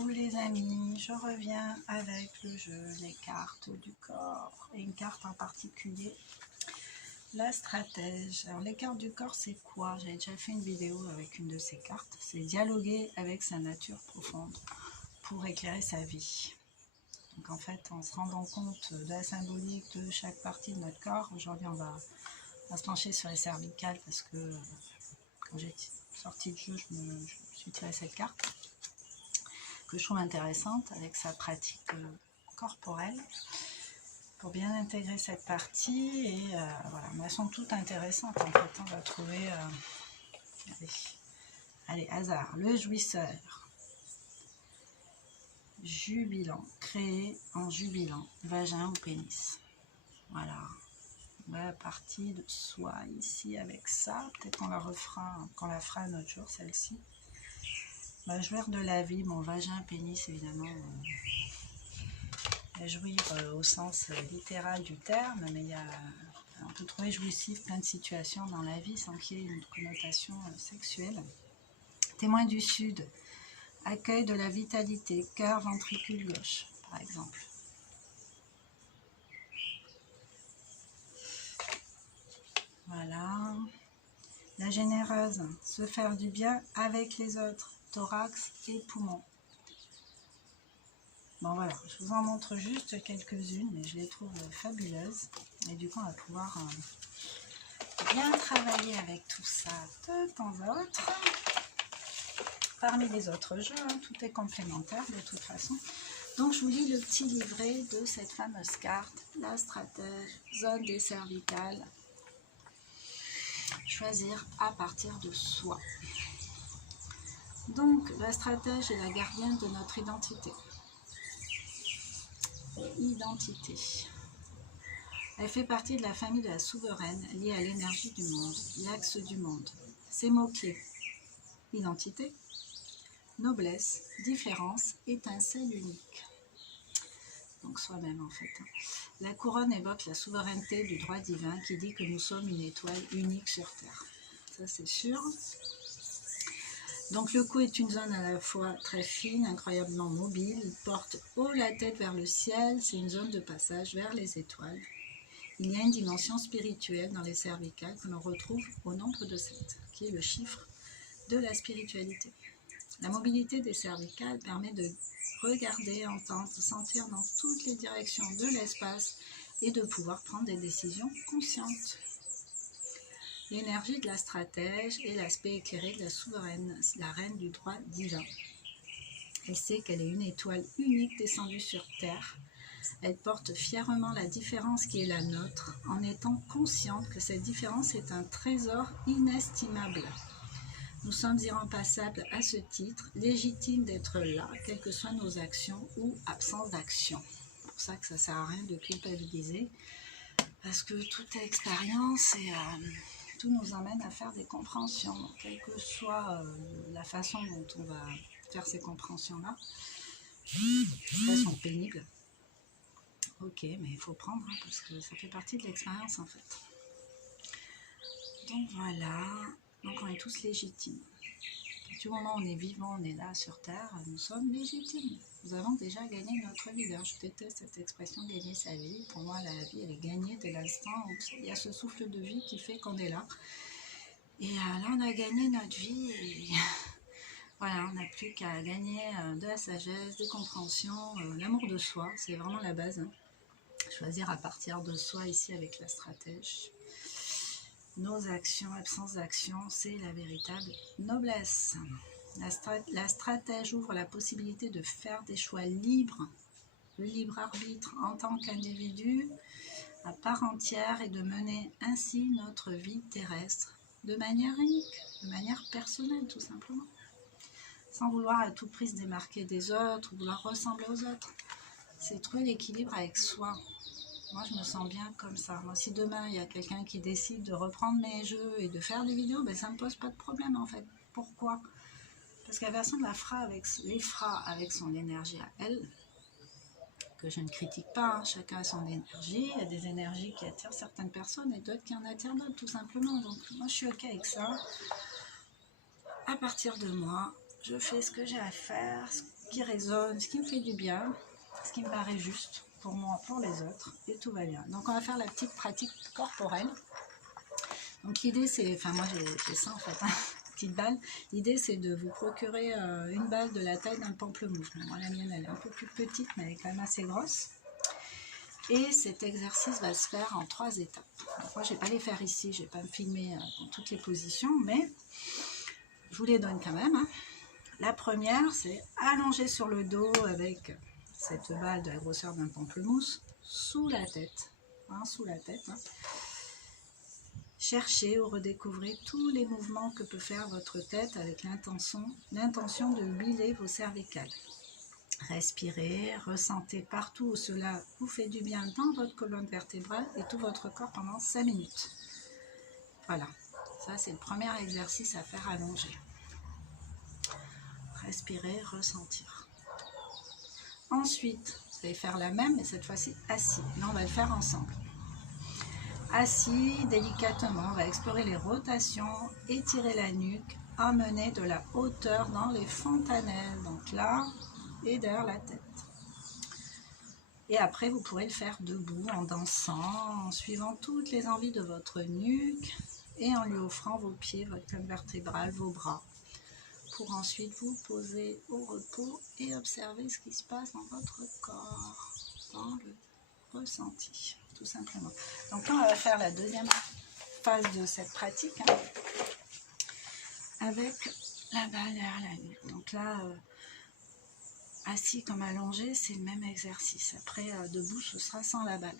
Coucou les amis, je reviens avec le jeu, les cartes du corps et une carte en particulier, la stratège. Alors les cartes du corps c'est quoi? J'ai déjà fait une vidéo avec une de ces cartes, c'est dialoguer avec sa nature profonde pour éclairer sa vie. Donc en fait en se rendant compte de la symbolique de chaque partie de notre corps, aujourd'hui on va se pencher sur les cervicales parce que quand j'ai sorti le jeu je me suis tiré cette carte que je trouve intéressante avec sa pratique corporelle pour bien intégrer cette partie et voilà, mais elles sont toutes intéressantes en fait. On va trouver allez, hasard, le jouisseur, jubilant, créé en jubilant, vagin ou pénis. Voilà, la partie de soi ici avec ça, peut-être qu'on la refera, qu'on la fera un autre jour celle-ci. Jouir de la vie, mon vagin, pénis évidemment, jouir au sens littéral du terme, mais on peut trouver jouissif plein de situations dans la vie sans qu'il y ait une connotation sexuelle. Témoin du Sud, accueil de la vitalité, cœur, ventricule gauche, par exemple. Voilà. La généreuse, se faire du bien avec les autres, thorax et poumon. Bon voilà, je vous en montre juste quelques-unes, mais je les trouve fabuleuses. Et du coup, on va pouvoir bien travailler avec tout ça de temps à autre. Parmi les autres jeux, tout est complémentaire de toute façon. Donc je vous lis le petit livret de cette fameuse carte, la stratège, zone des cervicales. Choisir à partir de soi. Donc la stratège est la gardienne de notre identité. Elle fait partie de la famille de la souveraine, liée à l'énergie du monde, l'axe du monde. Ses mots-clés: identité, noblesse, différence, étincelle unique. Donc soi-même en fait. La couronne évoque la souveraineté du droit divin qui dit que nous sommes une étoile unique sur Terre. Ça c'est sûr. Donc le cou est une zone à la fois très fine, incroyablement mobile. Il porte haut la tête vers le ciel. C'est une zone de passage vers les étoiles. Il y a une dimension spirituelle dans les cervicales que l'on retrouve au nombre de 7, qui est le chiffre de la spiritualité. La mobilité des cervicales permet de regarder, entendre, sentir dans toutes les directions de l'espace et de pouvoir prendre des décisions conscientes. L'énergie de la stratège est l'aspect éclairé de la souveraine, la reine du droit divin. Elle sait qu'elle est une étoile unique descendue sur Terre. Elle porte fièrement la différence qui est la nôtre, en étant consciente que cette différence est un trésor inestimable. Nous sommes irremplaçables à ce titre, légitimes d'être là, quelles que soient nos actions ou absence d'action. C'est pour ça que ça ne sert à rien de culpabiliser, parce que toute expérience et tout nous emmène à faire des compréhensions, quelle que soit la façon dont on va faire ces compréhensions-là. Elles sont pénibles. Ok, mais il faut prendre, parce que ça fait partie de l'expérience en fait. Donc voilà, donc on est tous légitimes. Du moment où on est vivant, on est là sur Terre, nous sommes légitimes. Nous avons déjà gagné notre vie. D'ailleurs, je déteste cette expression gagner sa vie. Pour moi, la vie, elle est gagnée dès l'instant où il y a ce souffle de vie qui fait qu'on est là. Et là, on a gagné notre vie et voilà, on n'a plus qu'à gagner de la sagesse, des compréhensions, l'amour de soi, c'est vraiment la base. Choisir à partir de soi ici avec la stratège. Nos actions, absence d'action, c'est la véritable noblesse. La stratège ouvre la possibilité de faire des choix libres, le libre arbitre en tant qu'individu à part entière et de mener ainsi notre vie terrestre de manière unique, de manière personnelle tout simplement. Sans vouloir à tout prix se démarquer des autres ou vouloir ressembler aux autres. C'est trouver l'équilibre avec soi. Moi, je me sens bien comme ça. Moi, si demain, il y a quelqu'un qui décide de reprendre mes jeux et de faire des vidéos, ben, ça ne me pose pas de problème, en fait. Pourquoi? Parce que la personne les fera avec son énergie à elle, que je ne critique pas. Chacun a son énergie. Il y a des énergies qui attirent certaines personnes et d'autres qui en attirent d'autres, tout simplement. Donc, moi, je suis OK avec ça. À partir de moi, je fais ce que j'ai à faire, ce qui résonne, ce qui me fait du bien, ce qui me paraît juste pour moi, pour les autres, et tout va bien. Donc on va faire la petite pratique corporelle. Donc l'idée c'est, enfin moi j'ai ça en fait, hein, petite balle. L'idée c'est de vous procurer une balle de la taille d'un pamplemousse. Moi la mienne elle est un peu plus petite mais elle est quand même assez grosse. Et cet exercice va se faire en 3 étapes. Donc moi je ne vais pas les faire ici, je ne vais pas me filmer dans toutes les positions, mais je vous les donne quand même. Hein. La première c'est allonger sur le dos avec cette balle de la grosseur d'un pamplemousse sous la tête. Hein, sous la tête. Hein. Cherchez ou redécouvrez tous les mouvements que peut faire votre tête avec l'intention de huiler vos cervicales. Respirez, ressentez partout où cela vous fait du bien dans votre colonne vertébrale et tout votre corps pendant 5 minutes. Voilà, ça c'est le premier exercice à faire allongé. Respirer, ressentir. Ensuite, vous allez faire la même, mais cette fois-ci assis. Là, on va le faire ensemble. Assis, délicatement, on va explorer les rotations, étirer la nuque, amener de la hauteur dans les fontanelles, donc là et derrière la tête. Et après, vous pourrez le faire debout, en dansant, en suivant toutes les envies de votre nuque et en lui offrant vos pieds, votre colonne vertébrale, vos bras, pour ensuite vous poser au repos et observer ce qui se passe dans votre corps, dans le ressenti, tout simplement. Donc là, on va faire la deuxième phase de cette pratique, hein, avec la balle derrière la nuque. Donc là, assis comme allongé, c'est le même exercice. Après, debout, ce sera sans la balle,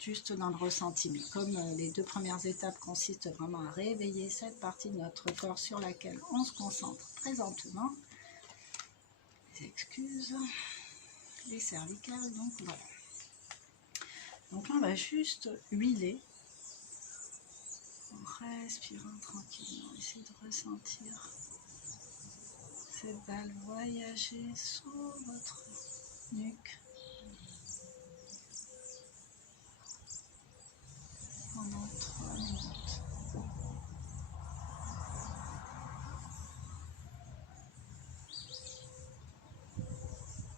juste dans le ressenti. Mais comme les 2 premières étapes consistent vraiment à réveiller cette partie de notre corps sur laquelle on se concentre présentement, les excuses, les cervicales, donc voilà. Donc là, on va juste huiler en respirant tranquillement, essayer de ressentir cette balle voyager sous votre nuque pendant 3 minutes.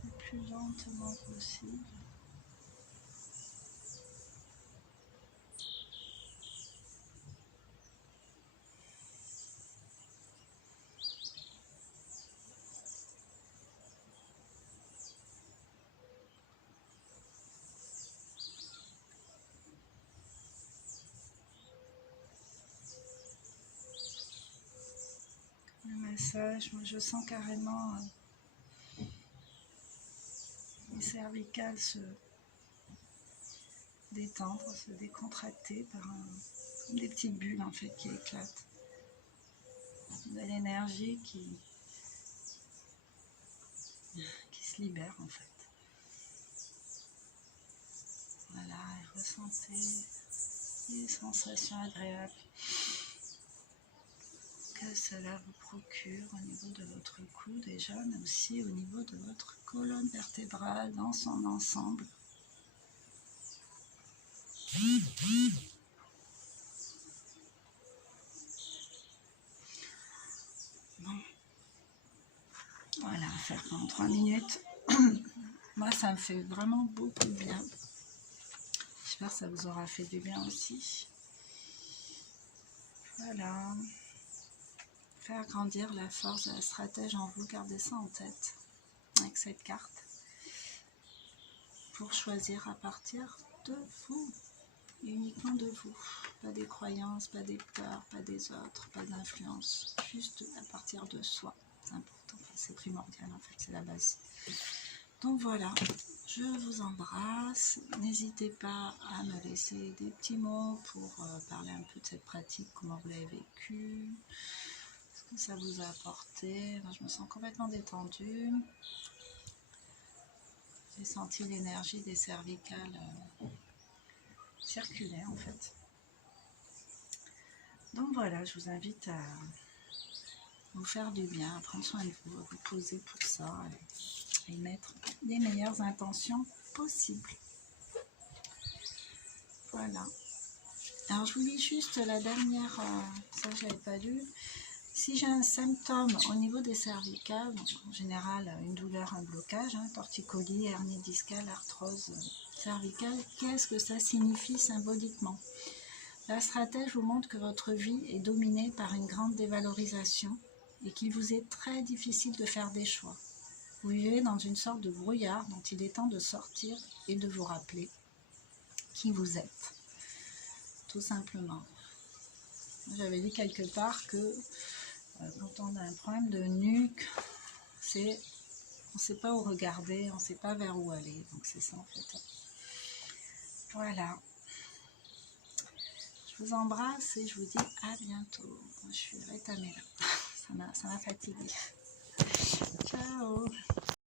Le plus lentement possible. Le massage, moi je sens carrément les cervicales se détendre, se décontracter par comme des petites bulles en fait qui éclatent. De l'énergie qui se libère en fait. Voilà, et ressentez les sensations agréables que cela vous procure au niveau de votre cou déjà, mais aussi au niveau de votre colonne vertébrale dans son ensemble. Bon. Voilà, faire pendant 3 minutes. Moi, ça me fait vraiment beaucoup de bien. J'espère que ça vous aura fait du bien aussi. Voilà. Faire grandir la force de la stratège en vous, gardez ça en tête avec cette carte. Pour choisir à partir de vous, et uniquement de vous. Pas des croyances, pas des peurs, pas des autres, pas d'influence. Juste à partir de soi. C'est important, c'est primordial en fait, c'est la base. Donc voilà, je vous embrasse. N'hésitez pas à me laisser des petits mots pour parler un peu de cette pratique, comment vous l'avez vécue, ce que ça vous a apporté. Moi, je me sens complètement détendue. J'ai senti l'énergie des cervicales circuler en fait. Donc voilà, je vous invite à vous faire du bien, à prendre soin de vous, à vous poser pour ça et mettre les meilleures intentions possibles. Voilà. Alors je vous lis juste la dernière, ça j'avais pas lu, Si j'ai un symptôme au niveau des cervicales, donc en général une douleur, un blocage, torticolis, hernie discale, arthrose cervicale, qu'est-ce que ça signifie symboliquement? La stratège vous montre que votre vie est dominée par une grande dévalorisation et qu'il vous est très difficile de faire des choix. Vous vivez dans une sorte de brouillard dont il est temps de sortir et de vous rappeler qui vous êtes, tout simplement. J'avais lu quelque part que quand on a un problème de nuque, on ne sait pas où regarder, on ne sait pas vers où aller. Donc c'est ça en fait. Voilà. Je vous embrasse et je vous dis à bientôt. Je suis rétamée là. Ça m'a fatiguée. Ciao.